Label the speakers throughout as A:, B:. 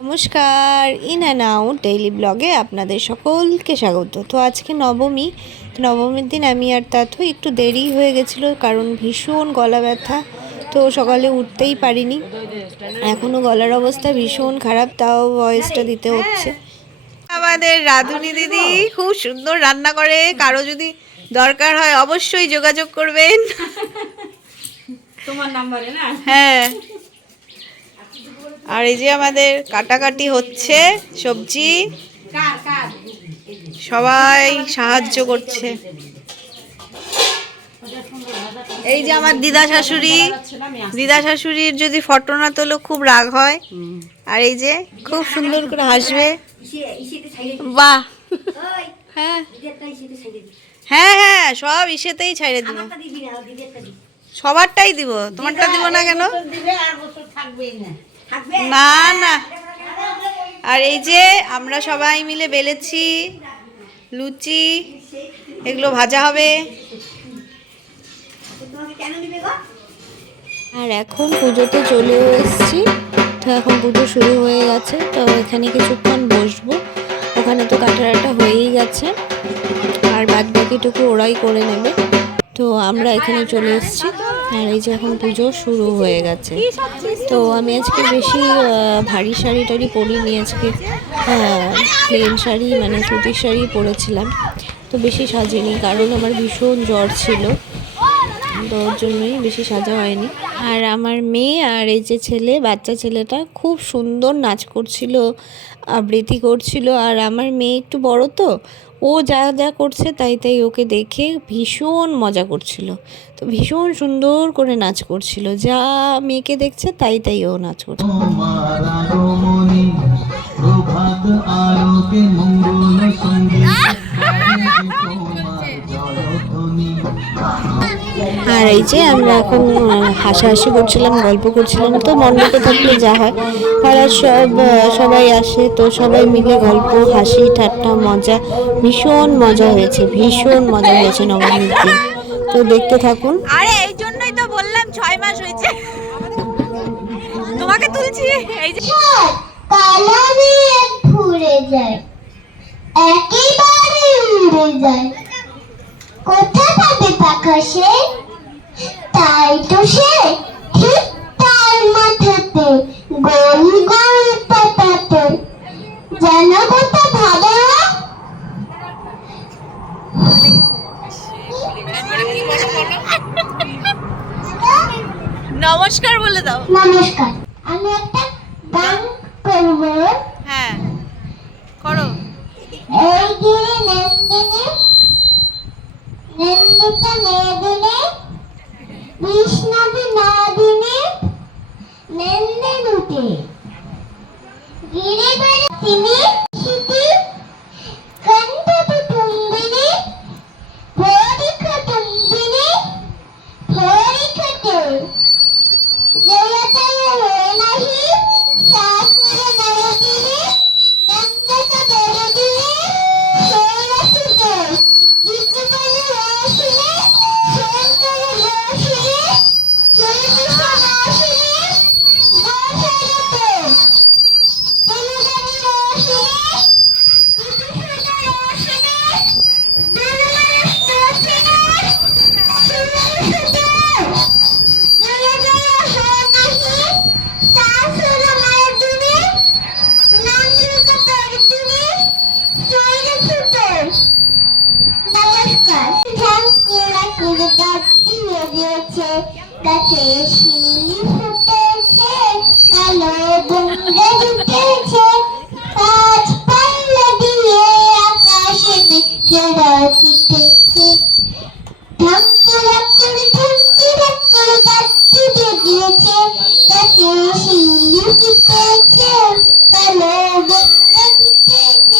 A: নমস্কার in and out daily ব্লগে আপনাদের সকলকে স্বাগত। তো আজকে নবমী নবমীর দিন আমি আর তাথু একটু দেরি হয়ে গেছিল কারণ ভীষণ গলা ব্যথা তো সকালে উঠতেই পারিনি। এখনও গলার অবস্থা ভীষণ খারাপ তাও ভয়েসটা দিতে হচ্ছে। আমাদের রাধুনি দিদি খুব সুন্দর রান্না করে কারও যদি দরকার হয় অবশ্যই যোগাযোগ করবেন।
B: তোমার নাম্বারে না?
A: হ্যাঁ। আর এই যে আমাদের কাটাকাটি হচ্ছে, সবজি। সবাই সাহায্য করছে। এই যে আমার দিদা শাশুড়ি, দিদা শাশুড়ির যদি ফটো না তোলো, খুব রাগ হয়। আর এই যে খুব সুন্দর করে হাসবে। বাহ। হ্যাঁ। হ্যাঁ হ্যাঁ সব ইসেতেই ছাইড়ে দিব। সবারটাই দিব। তোমারটা দিব না কেন?
B: থাকবেই না
A: না না। আর এই যে আমরা সবাই মিলে বেলেছি লুচি এগুলো ভাজা হবে। আর এখন পুজোতে চলেও এসেছি। তো এখন পুজো শুরু হয়ে গেছে তো এখানে কিছুক্ষণ বসবো। ওখানে তো কাটারাটা হয়েই গেছে। আর বাদ বাকিটুকু ওরাই করে নেবে। তো আমরা এখানে চলে এসেছি। আর এই যে এখন পুজো শুরু হয়ে গেছে। তো আমি আজকে বেশি ভারী শাড়ি টাড়ি পরিনি, আজকে প্লেন শাড়ি মানে সুতির শাড়ি পরেছিলাম। তো বেশি সাজিনি, কারণ আমার ভীষণ জ্বর ছিল। তো জন্যই বেশি সাজা হয়নি। আর আমার মেয়ে আর এই যে ছেলে, বাচ্চা ছেলেটা খুব সুন্দর নাচ করছিল, আবৃত্তি করছিল। আর আমার মেয়ে একটু বড় তো ও যা যা করছে তাই তাই ওকে দেখে ভীষণ মজা করছিল। তো ভীষণ সুন্দর করে নাচ করছিল। যা মেয়েকে দেখছে তাই তাই ও নাচ করছে। যে আমরা এখন হাসাহাসি করছিলাম গল্প করছিলাম তো মণ্ডপে থাকলে যা হয়। পাড়ার সব সবাই আসে তো সবাই মিলে গল্প হাসি ঠাট্টা মজা ভীষণ মজা হয়েছে ভীষণ মজা হয়েছে নবমীর দিন। তো দেখতে থাকুন। আরে এই জন্যই তো বললাম ছয় মাস হয়েছে। তোমাকে তুলছি এই যে।
C: কালো ঘুরে যায় একেবারে উড়ে যায়। কোথা পাবে পাখা সে? তাই তো সে ঠিক তার মাথাতে গোল গোল পাতাতে যেন কোথা না
A: নমস্কার বলে দাও।
C: নমস্কার। আমি একটা গান করব।
A: হ্যাঁ করো।
C: এই গিয়ে নন্দিনী নন্দিত মেদিনী বিষ্ণবী নদিনী নন্দিনুতে গিরে বেড়ে গাছে শিলি ফুটেছে আকাশে মেঘেরা ছুটেছে ঢাকুরা করে ঢাকুরা করে ফুটেছে কালো গঙ্গা ফুটেছে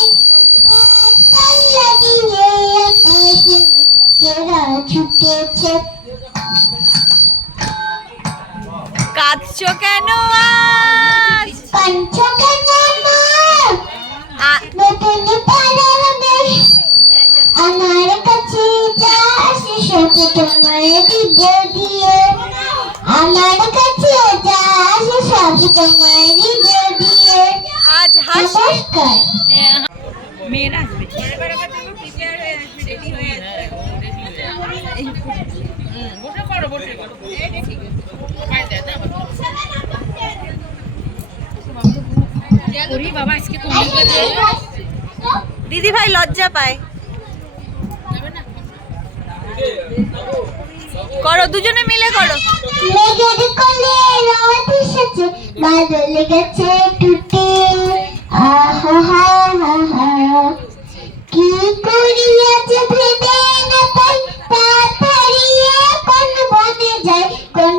C: গাছপালা দিয়ে আকাশে মেঘেরা ছুটেছে
A: কাঁদছো কেন আজ?
C: বেশ আমার কাছে যা আসে সব তোমায় দিব দিয়ে আমার কাছে যা আসে দিব দিয়ে নমস্কার
A: দিদি ভাই লজ্জা পায়। করো দুজনে মিলে করো।
C: কি করি আজ ভেবে না পাই। তাড়াতাড়িয়ে কোন বনে যায় কোন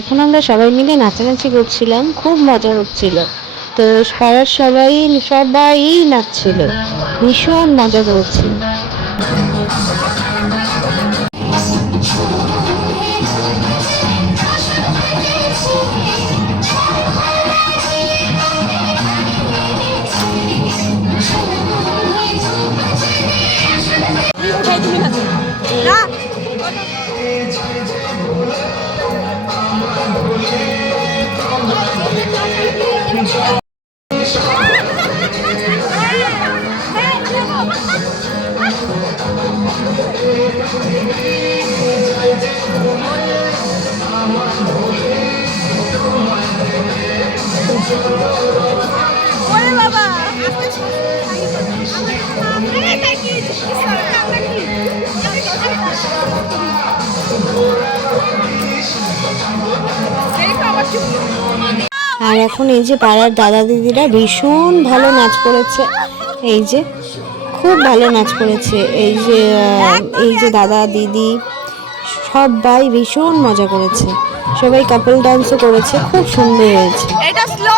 A: এখন আমরা সবাই মিলে নাচানাচি করছিলাম, খুব মজা হচ্ছিল তো পাড়ার সবাই সবাই নাচছিল, ভীষণ মজা করছিল। এখন এই যে পাড়ার দাদা দিদিরা ভীষণ ভালো নাচ করেছে। এই যে খুব ভালো নাচ করেছে। এই যে এই যে দাদা, দিদি সবাই ভীষণ মজা করেছে। সবাই কাপল ডান্সও করেছে, খুব সুন্দর হয়েছে।
D: এটা স্লো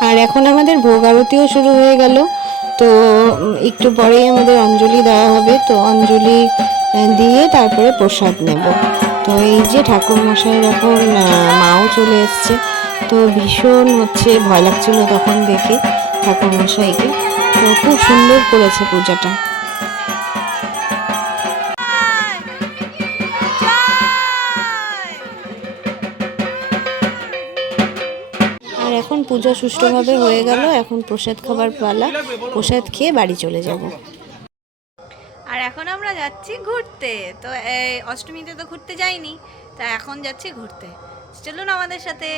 D: আর
A: এখন আমাদের ভোগ আরতিও শুরু হয়ে গেল। তো, একটু পরেই আমাদের অঞ্জলি দেওয়া হবে। তো অঞ্জলি দিয়ে তারপরে প্রসাদ নেব। তো এই যে ঠাকুর মশাইয়ের এখন মাও চলে এসছে। তো ভীষণ হচ্ছে, ভয় লাগছিল তখন দেখে ঠাকুর মশাইকে। তো খুব সুন্দর করেছে পূজাটা। আর এখন পূজা সুষ্ঠুভাবে হয়ে গেল, এখন প্রসাদ খাবার পালা, প্রসাদ খেয়ে বাড়ি চলে যাব।
D: আর এখন আমরা যাচ্ছি ঘুরতে। তো অষ্টমীতে তো ঘুরতে যাইনি, তা এখন যাচ্ছি ঘুরতে। চলুন আমাদের সাথে।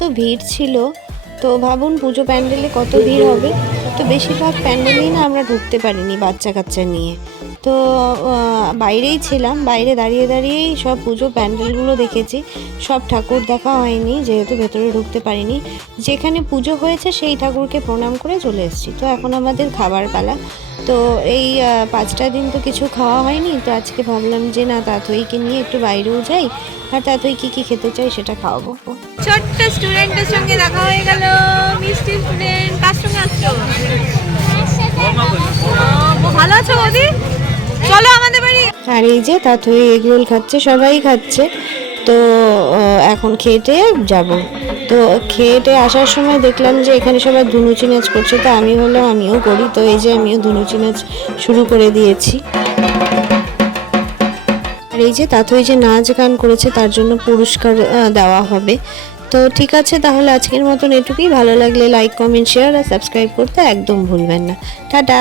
A: এত ভিড় ছিল, তো ভাবুন পুজো প্যান্ডেলে কত ভিড় হবে। তো বেশিরভাগ প্যান্ডেলেই না আমরা ঢুকতে পারিনি বাচ্চা কাচ্চা নিয়ে। তো বাইরেই ছিলাম বাইরে দাঁড়িয়ে দাঁড়িয়েই সব পুজো প্যান্ডেলগুলো দেখেছি। সব ঠাকুর দেখা হয়নি যেহেতু ভেতরে ঢুকতে পারিনি। যেখানে পুজো হয়েছে সেই ঠাকুরকে প্রণাম করে চলে এসেছি। তো এখন আমাদের খাবার পালা। তো এই পাঁচটা দিন তো কিছু খাওয়া হয়নি। তো আজকে ভাবলাম যে না তাতইকে নিয়ে একটু বাইরেও যাই। আর তাতই কী কী খেতে চাই সেটা খাওয়াবো।
D: ছোট্ট স্টুডেন্টের সঙ্গে দেখা হয়ে গেল। মিষ্টি স্টুডেন্ট কার সঙ্গে আসছো ভালো আছো বৌদি? চলো আমাদের বাড়ি।
A: আর এই যে তাতই এগরোল খাচ্ছে, সবাই খাচ্ছে। তো এখন খেটে যাব। তো খেটে আসার সময় দেখলাম যে এখানে সবাই ধুনুচি নাচ করছে, তো আমি হলাম আমিও করি। তো এই যে আমিও ধুনুচি নাচ শুরু করে দিয়েছি। আর এই যে তাতই যে নাচ গান করেছে, তার জন্য পুরস্কার দেওয়া হবে। তো ঠিক আছে, তাহলে আজকের মতন এটুকুই। ভালো লাগলে লাইক কমেন্ট শেয়ার আর সাবস্ক্রাইব করতে একদম ভুলবেন না। টাটা!